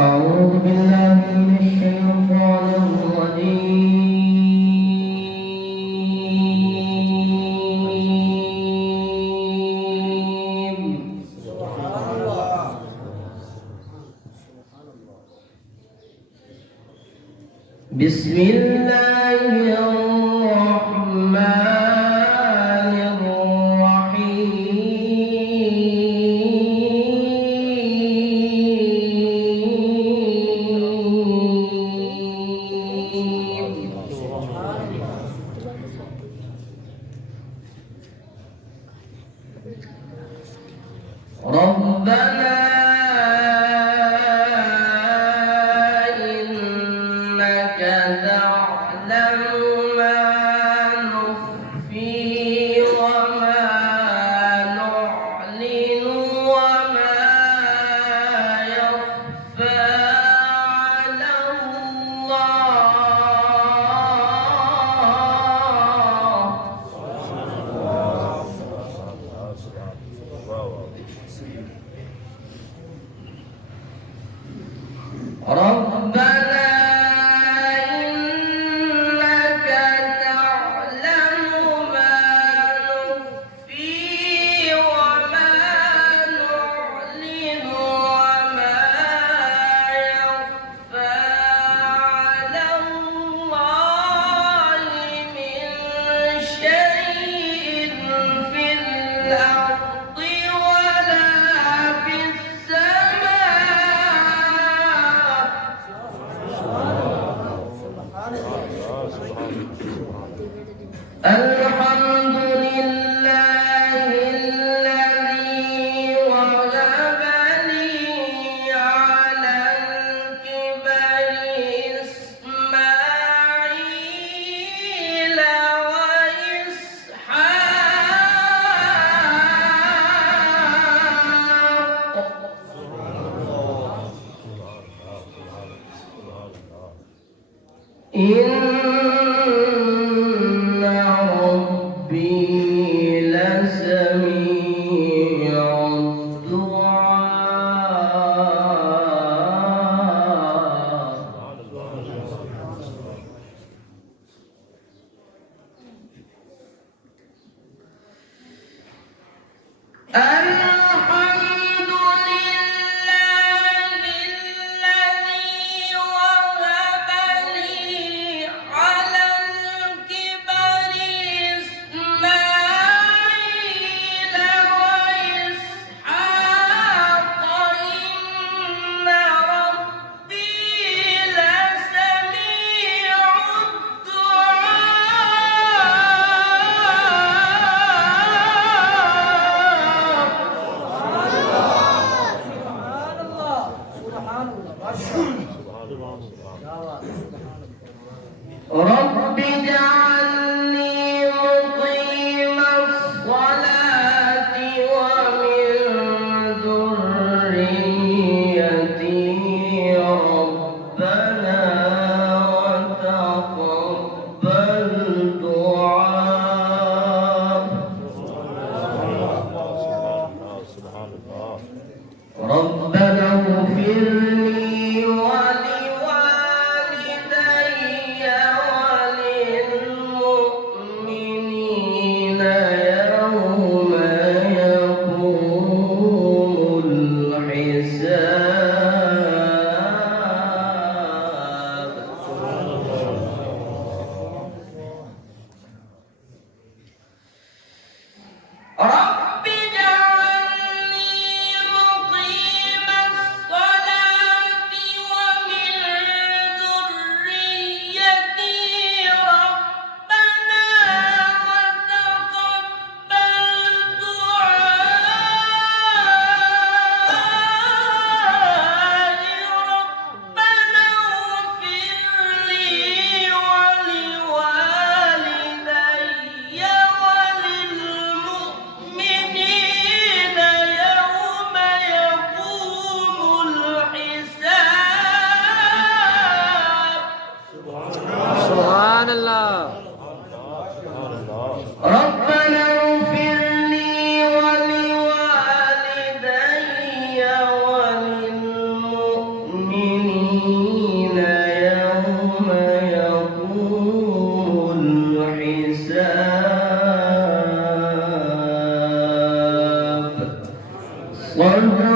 أعوذ بالله من الشيطان الرجيم. سبحان الله. بسم الله الرحمن الرحيم. ربنا إنك تعلم ما نخفي وما نعلن وما يخفى على الله. ربنا إنك تعلم ما نخفي وما نعلن وما يخفى على الله من شيء في الأرض ولا في الحمد لله الذي وهب لي على الكبر إسماعيل وإسحاق إن ربي لسميع الدعاء. الحمد لله الذي وهب لي على الكبر إسماعيل وإسحاق إن ربي لسميع رب اجعلني مقيم الصلاة ومن ذريتي ربنا وتقبل دعاء. ربنا اغفر لي ولوالدي وللمؤمنين ربنا